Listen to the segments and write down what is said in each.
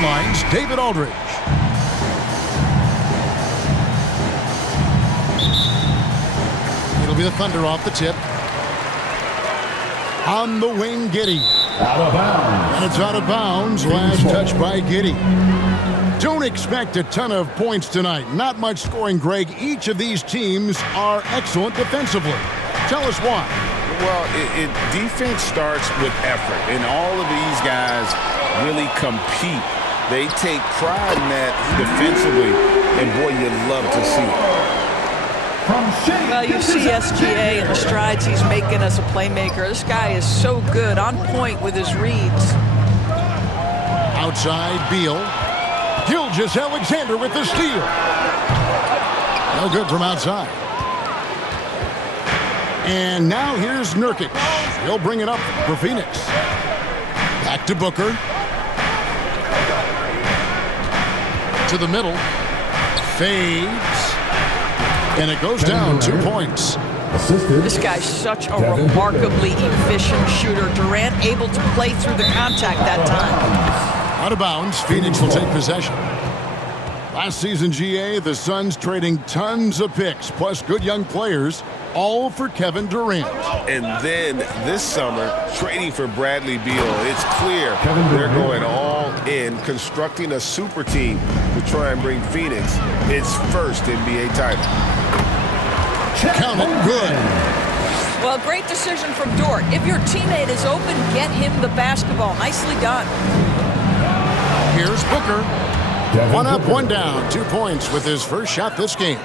sidelines, David Aldridge. It'll be the Thunder off the tip. On the wing, Giddey. Out of bounds. And it's out of bounds. Last touch by Giddey. Don't expect a ton of points tonight. Not much scoring, Greg. Each of these teams are excellent defensively. Tell us why. Well, defense starts with effort, and all of these guys really compete. They take pride in that defensively, and boy, you love to see it. Well, you see SGA and the strides he's making as a playmaker. This guy is so good, on point with his reads. Outside, Beal. Gilgeous-Alexander with the steal. No good from outside. And now here's Nurkic. He'll bring it up for Phoenix. Back to Booker. To the middle. Fades. And it goes down 2 points. This guy's such a remarkably efficient shooter. Durant able to play through the contact that time. Out of bounds. Phoenix will take possession. Last season, GA, the Suns trading tons of picks, plus good young players, all for Kevin Durant. And then this summer, trading for Bradley Beal. It's clear they're going all in, constructing a super team to try and bring Phoenix its first NBA title. Count it, good. Well, great decision from Dort. If your teammate is open, get him the basketball. Nicely done. Here's Booker. One up, one down. 2 points with his first shot this game.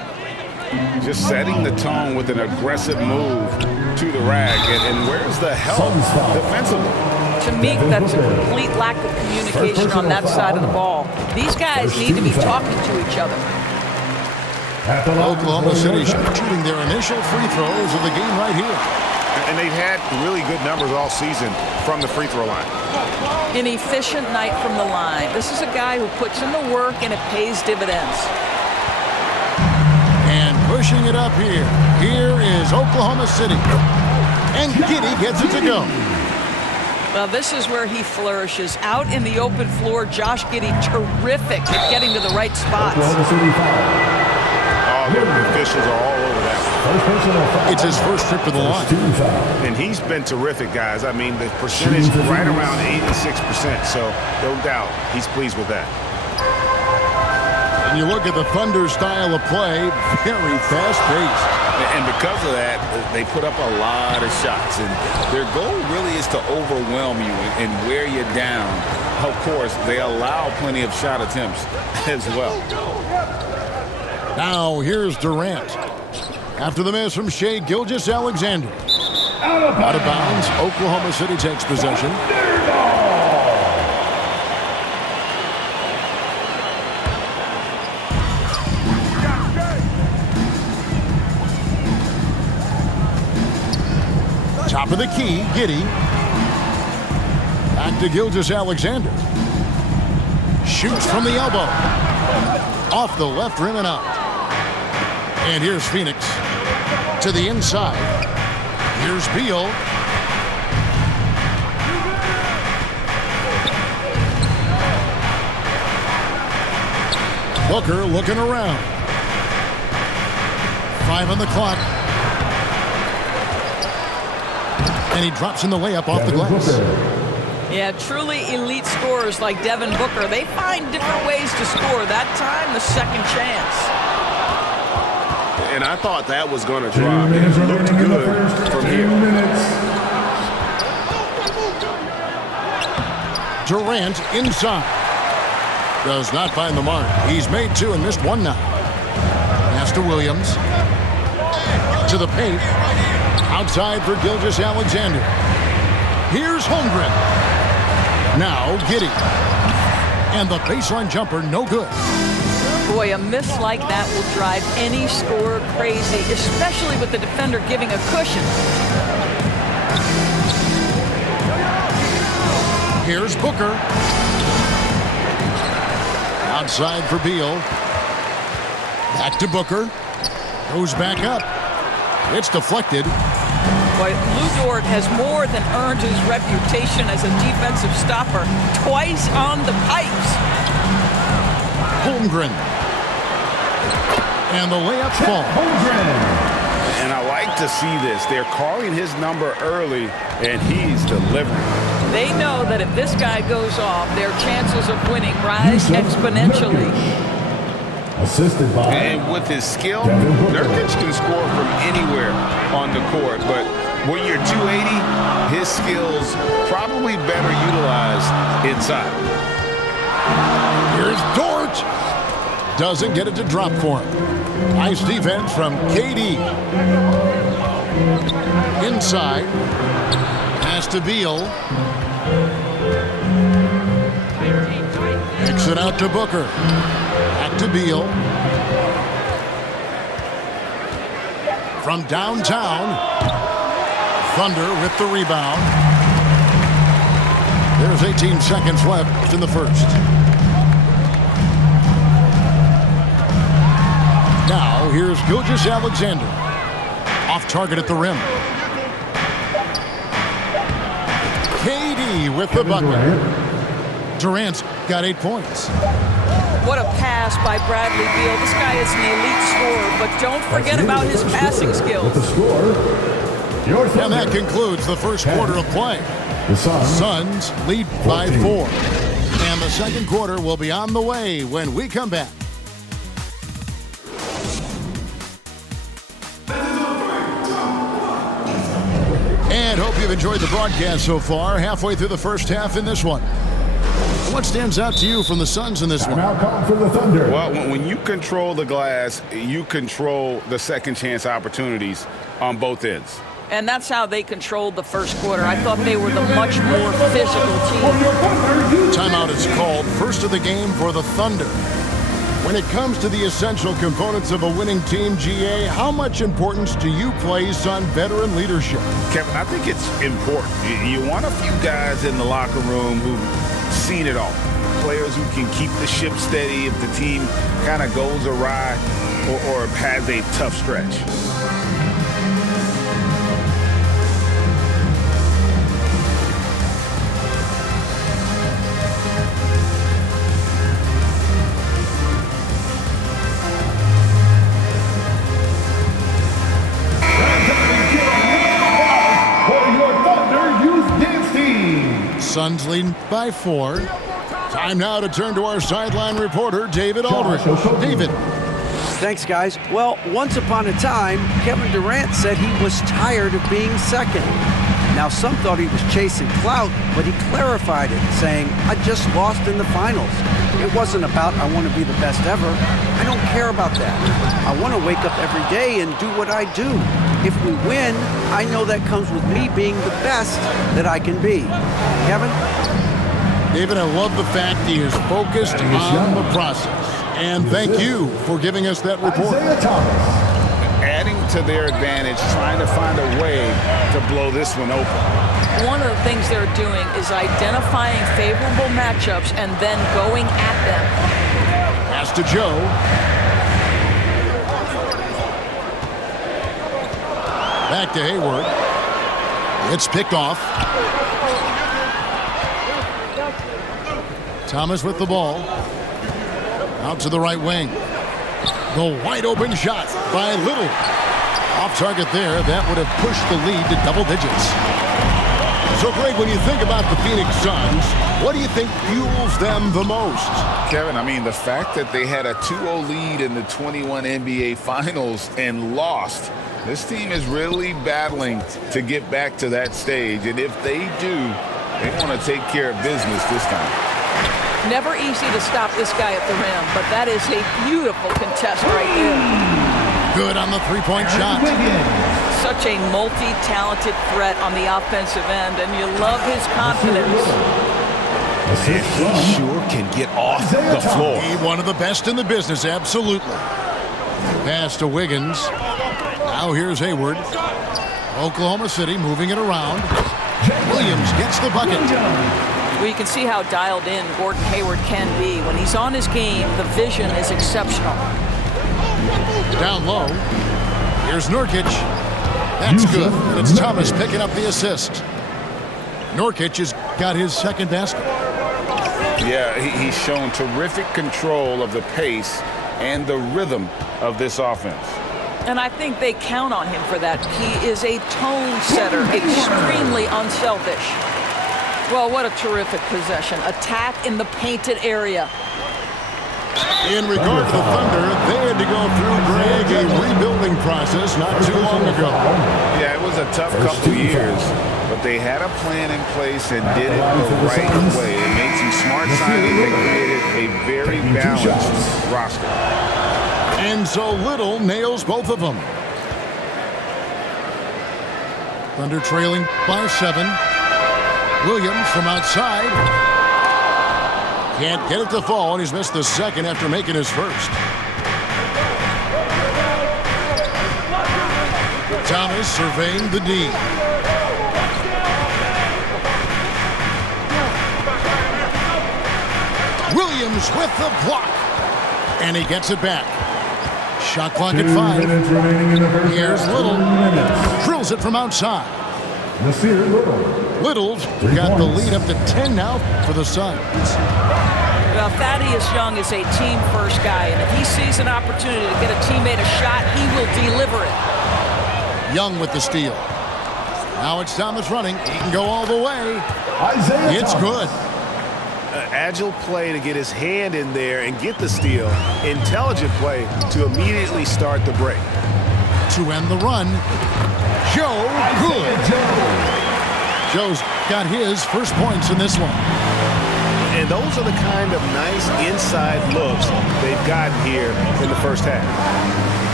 Just setting the tone with an aggressive move to the rack. And where's the help defensively? To me, that's a complete lack of communication on that side of the ball. These guys need to be talking to each other. Oklahoma City shooting their initial free throws of the game right here. And they've had really good numbers all season from the free throw line. An efficient night from the line. This is a guy who puts in the work and it pays dividends. And pushing it up here. Here is Oklahoma City. And Giddey gets it to go. Well, this is where he flourishes. Out in the open floor, Josh Giddey terrific at getting to the right spots. The officials are all over that. It's his first trip to the line. And he's been terrific, guys. I mean, the percentage right around 86%, so no doubt he's pleased with that. And you look at the Thunder style of play, very fast-paced. And because of that, they put up a lot of shots. And their goal really is to overwhelm you and wear you down. Of course, they allow plenty of shot attempts as well. Now here's Durant. After the miss from Shai Gilgeous-Alexander. Out of bounds. Oklahoma City takes possession. Top of the key, Giddey. Back to Gilgeous-Alexander. Shoots from the elbow. Off the left rim and out. And here's Phoenix to the inside. Here's Beal. Booker looking around. 5 on the clock. And he drops in the layup off the glass. Yeah, truly elite scorers like Devin Booker. They find different ways to score. That time, the second chance. And I thought that was going to drop. It looked good from here. Durant inside. Does not find the mark. He's made 2 and missed 1 now. Pass to Williams. To the paint. Outside for Gilgeous-Alexander. Here's Holmgren. Now Giddey. And the baseline jumper, no good. Boy, a miss like that will drive any scorer crazy, especially with the defender giving a cushion. Here's Booker. Outside for Beal. Back to Booker. Goes back up. It's deflected. Boy, Lu Dort has more than earned his reputation as a defensive stopper. Twice on the pipes. Holmgren. And the layup falls. And I like to see this. They're calling his number early, and he's delivering. They know that if this guy goes off, their chances of winning rise exponentially. Assisted by. And with his skill, Nurkic can score from anywhere on the court. But when you're 280, his skills probably better utilized inside. Here's Dort. Doesn't get it to drop for him. Nice defense from KD. Inside. Pass to Beal. Kicks it out to Booker. Back to Beal. From downtown. Thunder with the rebound. There's 18 seconds left in the first. Now, here's Gilgeous-Alexander. Off target at the rim. KD with the bucket. Durant's got 8 points. What a pass by Bradley Beal. This guy is an elite scorer, but don't forget about his passing skills. The score. And that concludes the first quarter of play. The Suns lead by 4. And the second quarter will be on the way when we come back. And hope you've enjoyed the broadcast so far. Halfway through the first half in this one. What stands out to you from the Suns in this one? Now calling for the Thunder. Well, when you control the glass, you control the second chance opportunities on both ends. And that's how they controlled the first quarter. I thought they were the much more physical team. Timeout is called. First of the game for the Thunder. When it comes to the essential components of a winning team, GA, how much importance do you place on veteran leadership? Kevin, I think it's important. You want a few guys in the locker room who've seen it all. Players who can keep the ship steady if the team kind of goes awry or has a tough stretch. Suns leading by 4. Time now to turn to our sideline reporter, David Aldridge. David. Thanks, guys. Well, once upon a time, Kevin Durant said he was tired of being second. Now, some thought he was chasing clout, but he clarified it, saying, I just lost in the finals. It wasn't about I want to be the best ever. I don't care about that. I want to wake up every day and do what I do. If we win, I know that comes with me being the best that I can be. Kevin? David, I love the fact he is focused on the process. And thank you for giving us that report. Adding to their advantage, trying to find a way to blow this one open. One of the things they're doing is identifying favorable matchups and then going at them. Pass to Joe. Back to Hayward. It's picked off. Thomas with the ball. Out to the right wing. The wide open shot by Little. Off target there. That would have pushed the lead to double digits. So, Greg, when you think about the Phoenix Suns, what do you think fuels them the most? Kevin, I mean, the fact that they had a 2-0 lead in the 21 NBA Finals and lost. This team is really battling to get back to that stage. And if they do, they want to take care of business this time. Never easy to stop this guy at the rim, but that is a beautiful contest right there. Good on the three-point shot. Such a multi-talented threat on the offensive end, and you love his confidence. And he sure can get off the floor. He's one of the best in the business, absolutely. Pass to Wiggins. Now here's Hayward. Oklahoma City moving it around. Williams gets the bucket. Well, you can see how dialed in Gordon Hayward can be. When he's on his game, the vision is exceptional. Down low. Here's Nurkic. That's good. And it's Thomas picking up the assist. Nurkic has got his second basket. Yeah, he's shown terrific control of the pace and the rhythm of this offense. And I think they count on him for that. He is a tone setter, extremely unselfish. Well, what a terrific possession. Attack in the painted area. In regard to the Thunder, they had to go through, Greg, a rebuilding process not too long ago. Yeah, it was a tough couple years, but they had a plan in place and did it the right way. They made some smart signings and created a very balanced roster. And so Little nails both of them. Thunder trailing by 7. Williams from outside. Can't get it to fall, and he's missed the second after making his first. Thomas surveying the D. Williams with the block. And he gets it back. Shot clock at 5. Here's Little. Drills it from outside. Little's got the lead up to 10 now for the Suns. Well, Thaddeus Young is a team-first guy, and if he sees an opportunity to get a teammate a shot, he will deliver it. Young with the steal. Now it's Thomas running. He can go all the way. It's good. Agile play to get his hand in there and get the steal. Intelligent play to immediately start the break. To end the run, Joe Good. Joe's got his first points in this one. And those are the kind of nice inside looks they've gotten here in the first half.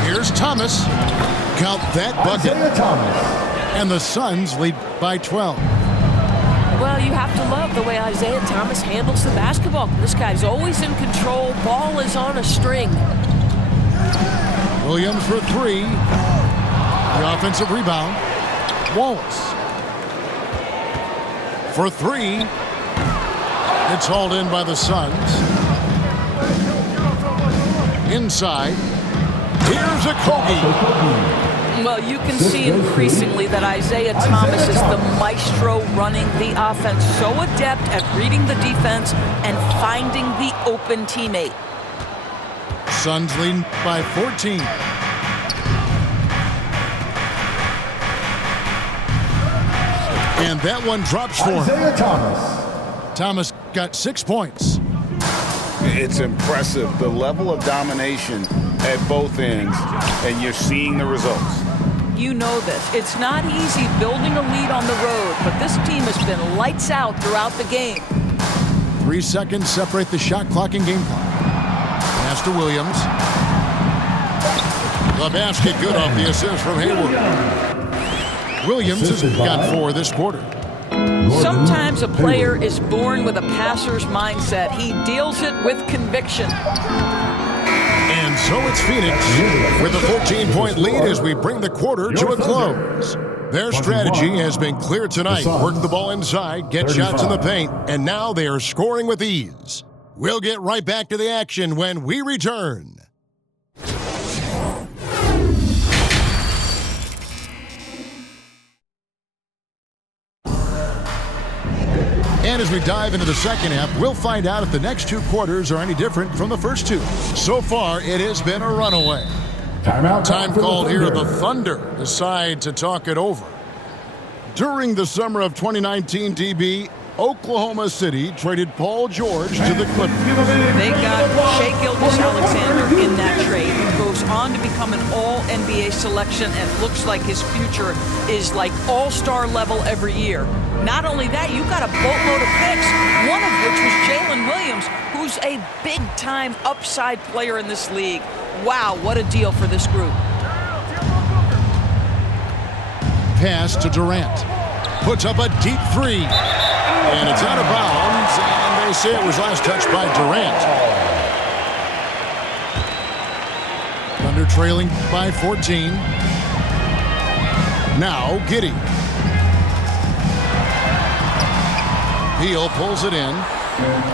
Here's Thomas. Count that bucket. And the Suns lead by 12. Well, you have to love the way Isaiah Thomas handles the basketball. This guy's always in control. Ball is on a string. Williams for 3. The offensive rebound. Wallace for 3. It's hauled in by the Suns. Inside. Here's a Kobe. Well, you can see increasingly that Isaiah Thomas is the maestro running the offense. So adept at reading the defense and finding the open teammate. Suns lead by 14. And that one drops for him. Thomas got 6 points. It's impressive, the level of domination at both ends, and you're seeing the results. You know this. It's not easy building a lead on the road, but this team has been lights out throughout the game. 3 seconds separate the shot clock and game clock. Pass to Williams. The basket good off the assist from Hayward. Williams has got 4 this quarter. Sometimes a player is born with a passer's mindset. He deals it with conviction. And so it's Phoenix with a 14-point lead as we bring the quarter to a close. Their strategy has been clear tonight. Work the ball inside, get shots in the paint, and now they are scoring with ease. We'll get right back to the action when we return. And as we dive into the second half, we'll find out if the next 2 quarters are any different from the first 2. So far, it has been a runaway. Time called here. The Thunder decide to talk it over. During the summer of 2019, DB, Oklahoma City traded Paul George to the Clippers. They got Shai Gilgeous-Alexander in that trade, who goes on to become an all-NBA selection and looks like his future is like all-star level every year. Not only that, you got a boatload of picks, one of which was Jalen Williams, who's a big-time upside player in this league. Wow, what a deal for this group. Pass to Durant. Puts up a deep 3. And it's out of bounds, and they say it was last touched by Durant. Thunder trailing by 14. Now Giddey. Beal pulls it in.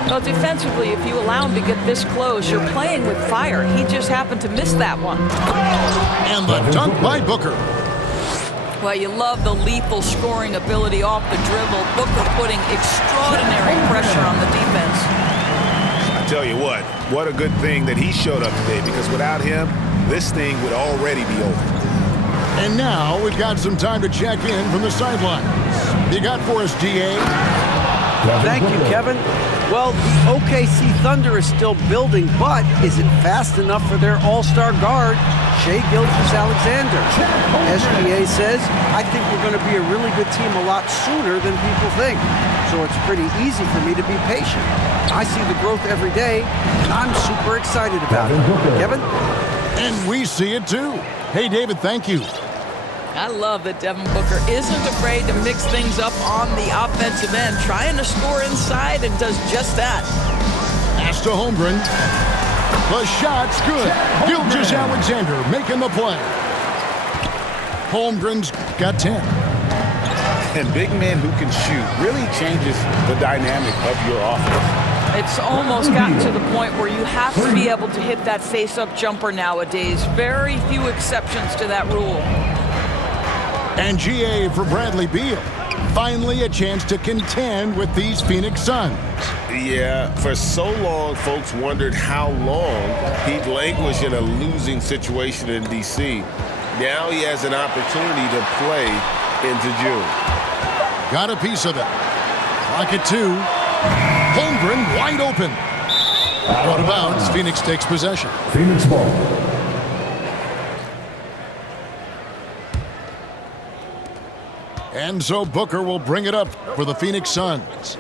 Well, defensively, if you allow him to get this close, you're playing with fire. He just happened to miss that one. And the dunk by Booker. Well, you love the lethal scoring ability off the dribble. Booker putting extraordinary pressure on the defense. tell you what a good thing that he showed up today, because without him, this thing would already be over. And now we've got some time to check in from the sidelines. You got for us, GA? Thank you, Kevin. Well, the OKC Thunder is still building, but is it fast enough for their all-star guard, Shai Gilgeous-Alexander? SGA says, I think we're going to be a really good team a lot sooner than people think. So it's pretty easy for me to be patient. I see the growth every day, and I'm super excited about it. Kevin? And we see it too. Hey, David, thank you. I love that Devin Booker isn't afraid to mix things up on the offensive end, trying to score inside, and does just that. Pass to Holmgren. The shot's good. Gilgeous-Alexander making the play. Holmgren's got 10. And big men who can shoot really changes the dynamic of your offense. It's almost gotten to the point where you have to be able to hit that face-up jumper nowadays. Very few exceptions to that rule. And GA for Bradley Beal. Finally a chance to contend with these Phoenix Suns. Yeah, for so long, folks wondered how long he'd languish in a losing situation in D.C. Now he has an opportunity to play into June. Got a piece of it. Clock at 2. Holmgren wide open. Out of bounds. Phoenix takes possession. Phoenix ball. And so Booker will bring it up for the Phoenix Suns.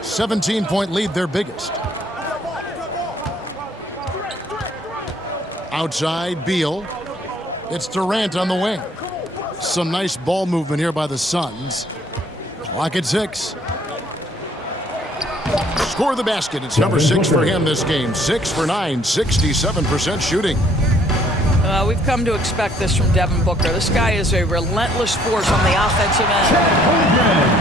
17-point lead, their biggest. Outside, Beal. It's Durant on the wing. Some nice ball movement here by the Suns. Clock at 6. Score the basket. It's number 6 for him this game. 6 for 9, 67% shooting. We've come to expect this from Devin Booker. This guy is a relentless force on the offensive end.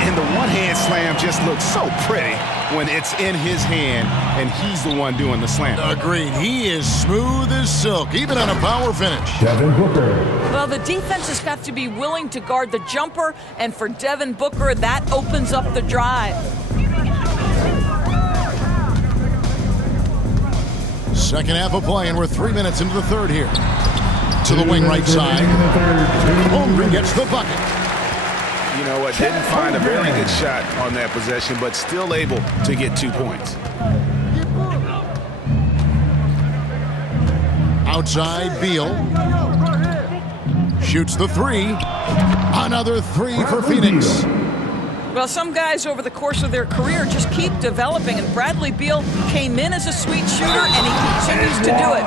And the one-hand slam just looks so pretty when it's in his hand and he's the one doing the slam. Agreed. He is smooth as silk, even on a power finish. Devin Booker. Well, the defense has got to be willing to guard the jumper, and for Devin Booker, that opens up the drive. Second half of play, and we're 3 minutes into the third here. To the wing right side. Holmgren gets the bucket. You know what? Didn't find a very good shot on that possession, but still able to get 2 points. Outside, Beal. Shoots the 3. Another 3 for Phoenix. Well, some guys over the course of their career just keep developing, and Bradley Beal came in as a sweet shooter, and he continues to do it.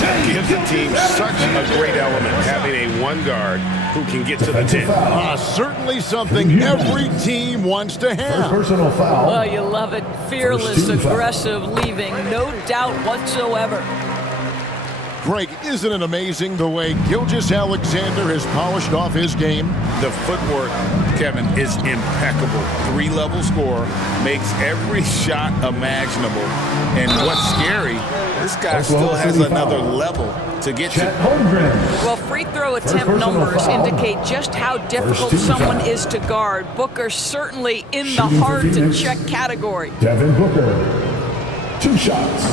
That gives the team such a great element, having a one guard who can get to the 10. Certainly something every team wants to have. Personal foul. Oh, you love it. Fearless, aggressive, leaving, no doubt whatsoever. Greg, isn't it amazing the way Gilgeous-Alexander has polished off his game? The footwork, Kevin, is impeccable. 3-level scorer, makes every shot imaginable. And what's scary, this guy still has another level to get to. Well, free throw attempt numbers indicate just how difficult someone is to guard. Booker certainly in the hard-to-check category. Devin Booker. 2 shots.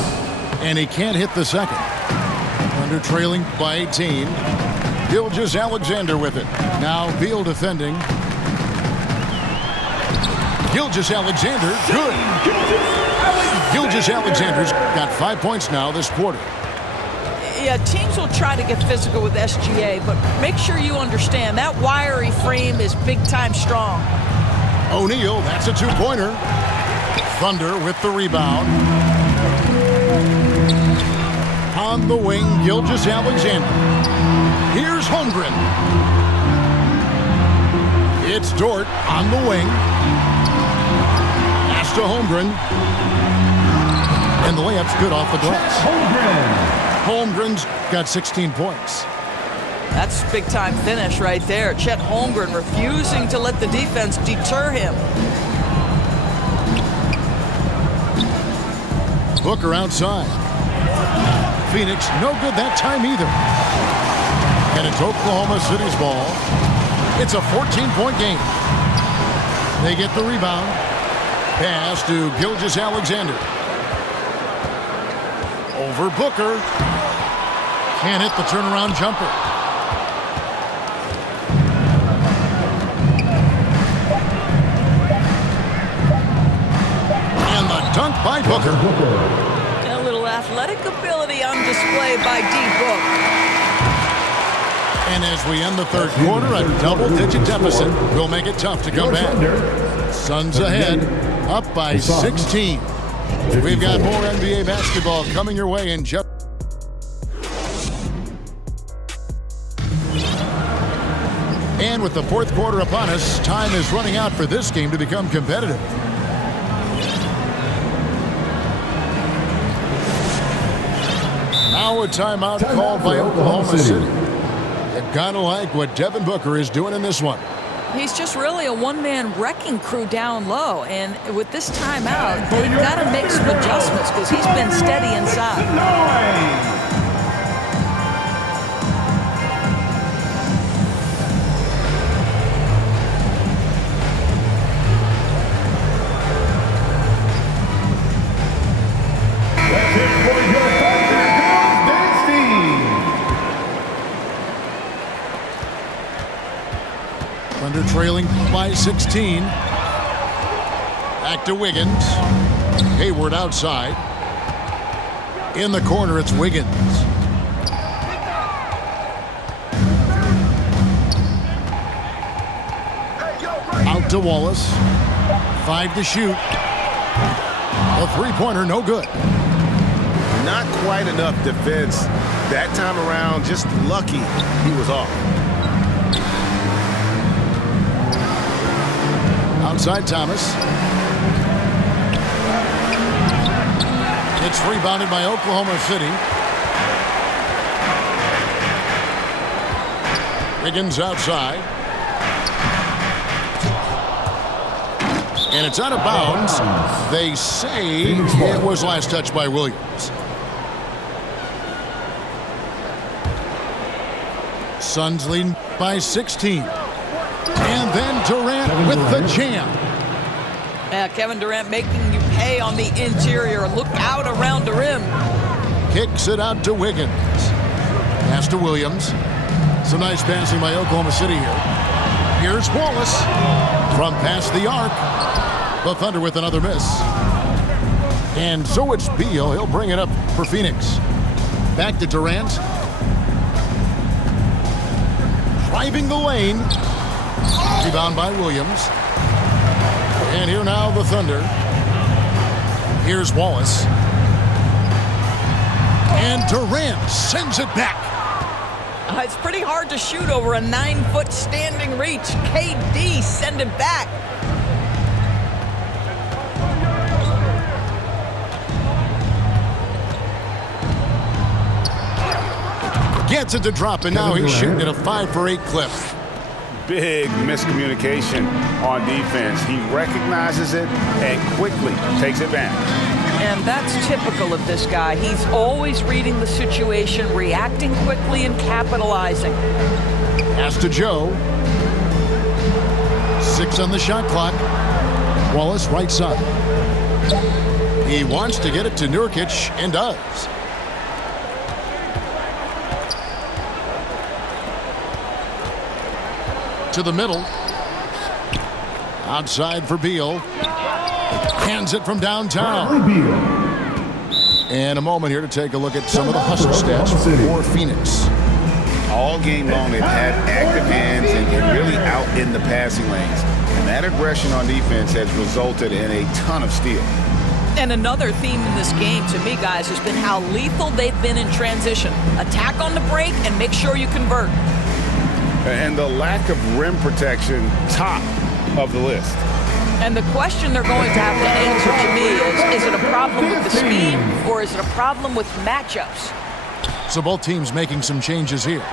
And he can't hit the second. Under trailing by 18. Gilgeous-Alexander with it. Now Beal defending. Gilgeous-Alexander, good. Gilgeous-Alexander's got 5 points now this quarter. Yeah, teams will try to get physical with SGA, but make sure you understand that wiry frame is big-time strong. O'Neal, that's a 2-pointer. Thunder with the rebound. On the wing, Gilgeous-Alexander. Here's Holmgren. It's Dort on the wing. Pass to Holmgren. And the layup's good off the glass. Holmgren's got 16 points. That's a big-time finish right there. Chet Holmgren refusing to let the defense deter him. Booker outside. Phoenix, no good that time either. And it's Oklahoma City's ball. It's a 14-point game. They get the rebound. Pass to Gilgeous-Alexander. Over Booker. Can't hit the turnaround jumper. And the dunk by Booker. A little athletic ability on display by D-Book. And as we end the third quarter, a double-digit deficit will make it tough to come back. Suns ahead, up by 16. We've got more NBA basketball coming your way in just... And with the fourth quarter upon us, time is running out for this game to become competitive. Now a timeout called by Oklahoma City. They've got to like what Devin Booker is doing in this one. He's just really a one-man wrecking crew down low, and with this timeout, they've got to make some adjustments because he's been steady inside. Thunder trailing by 16. Back to Wiggins. Hayward outside. In the corner, it's Wiggins. Out to Wallace. 5 to shoot. A three-pointer, no good. Not quite enough defense that time around. Just lucky he was off. Outside Thomas. It's rebounded by Oklahoma City. Wiggins outside. And it's out of bounds. They say it was last touched by Williams. Suns leading by 16. And then Durant with the jam. Yeah, Kevin Durant making you pay on the interior. Look out around the rim. Kicks it out to Wiggins. Pass to Williams. Some nice passing by Oklahoma City here. Here's Wallace from past the arc. The Thunder with another miss. And so it's Beal. He'll bring it up for Phoenix. Back to Durant. Driving the lane. Rebound by Williams. And here now the Thunder. Here's Wallace. And Durant sends it back. It's pretty hard to shoot over a 9-foot standing reach. KD send it back. Gets it to drop, and now he's shooting at a 5-for-8 clip. Big miscommunication on defense. He recognizes it and quickly takes advantage. And that's typical of this guy. He's always reading the situation, reacting quickly, and capitalizing. Pass to Joe. 6 on the shot clock. Wallace right side. He wants to get it to Nurkic and does. To the middle. Outside for Beal. Hands it from downtown. And a moment here to take a look at some of the hustle stats for Phoenix. All game long, they've had active hands and really out in the passing lanes. And that aggression on defense has resulted in a ton of steals. And another theme in this game, to me, guys, has been how lethal they've been in transition. Attack on the break and make sure you convert. And the lack of rim protection, top of the list. And the question they're going to have to answer to me is it a problem with the speed or is it a problem with matchups? So both teams making some changes here.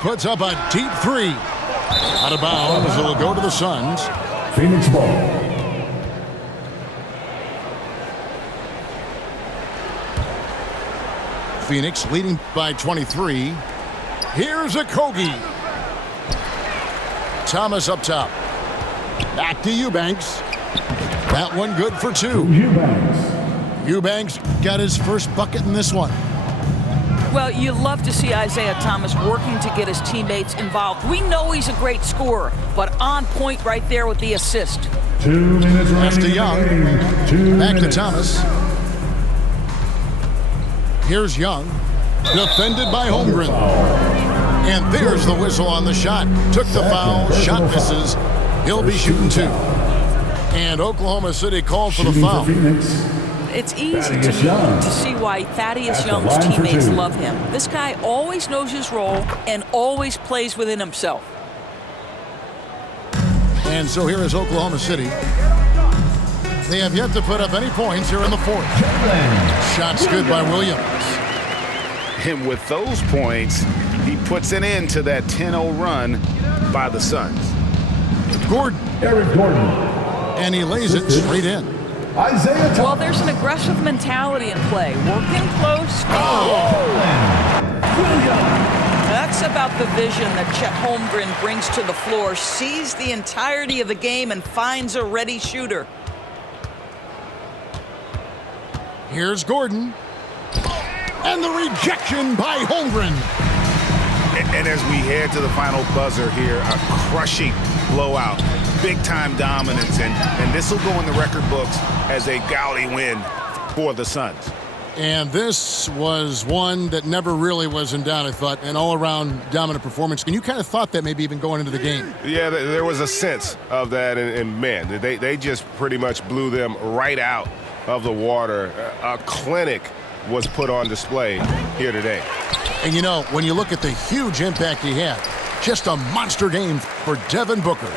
Puts up a deep 3. Out of bounds. It'll go to the Suns. Phoenix ball. Phoenix leading by 23. Here's a Kogi. Thomas up top. Back to Eubanks. That one good for 2. Eubanks. Eubanks got his first bucket in this one. Well, you love to see Isaiah Thomas working to get his teammates involved. We know he's a great scorer, but on point right there with the assist. 2 minutes Pass to remaining Young. in the game. 2 Back to minutes. Thomas. Here's Young. Defended by Holmgren. And there's the whistle on the shot. Took the foul. Shot misses. He'll be shooting 2. And Oklahoma City called for the Shooting foul. for Phoenix. It's easy Thaddeus Young. to see why Thaddeus At the Young's line for teammates 2. love him. This guy always knows his role and always plays within himself. And so here is Oklahoma City. They have yet to put up any points here in the fourth. Shots good by Williams. And with those points, he puts an end to that 10-0 run by the Suns. Gordon. Eric Gordon. And he lays it straight in. Isaiah Well, Thomas. there's an aggressive mentality in play. Working close. That's about the vision that Chet Holmgren brings to the floor. Sees the entirety of the game and finds a ready shooter. Here's Gordon. And the rejection by Holmgren. And as we head to the final buzzer here, a crushing blowout, big-time dominance, and this will go in the record books as a gaudy win for the Suns. And this was one that never really was in doubt, I thought, an all-around dominant performance. And you kind of thought that maybe even going into the game. Yeah, there was a sense of that, and man, they just pretty much blew them right out of the water. A clinic was put on display here today. And you know, when you look at the huge impact he had, just a monster game for Devin Booker.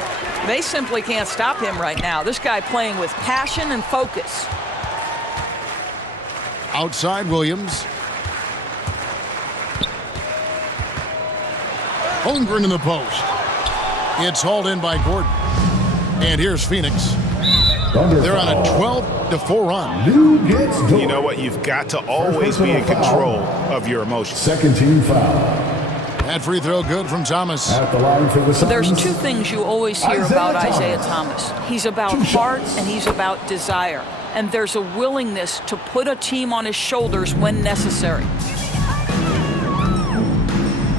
They simply can't stop him right now. This guy playing with passion and focus. Outside Williams. Holmgren in the post. It's hauled in by Gordon. And here's Phoenix. They're on a 12-4 run. Lou gets Dort. You know what? You've got to always be in control of your emotions. Second team foul. That free throw good from Thomas. At the line for the Suns. There's two things you always hear about Isaiah Thomas. He's about Two heart shots. and he's about desire. And there's a willingness to put a team on his shoulders when necessary.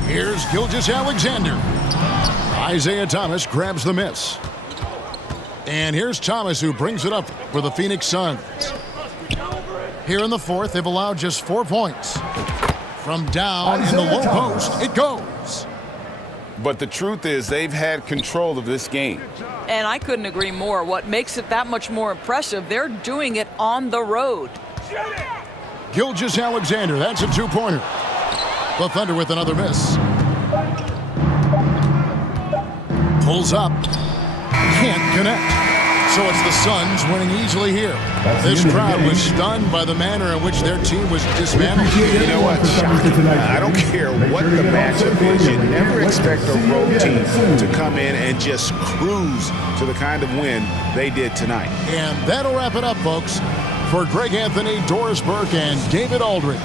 Here's Gilgeous-Alexander. Isaiah Thomas grabs the miss. And here's Thomas, who brings it up for the Phoenix Suns. Here in the fourth, they've allowed just 4 points. From down in the low post, it goes. But the truth is, they've had control of this game. And I couldn't agree more. What makes it that much more impressive, they're doing it on the road. Gilgeous-Alexander, that's a 2-pointer. The Thunder with another miss. Pulls up. Can't connect. So it's the Suns winning easily here. This crowd was stunned by the manner in which their team was dismantled. You know what? Shocking. I don't care what the matchup is. You never expect a road team to come in and just cruise to the kind of win they did tonight. And that'll wrap it up, folks. For Greg Anthony, Doris Burke, and David Aldridge.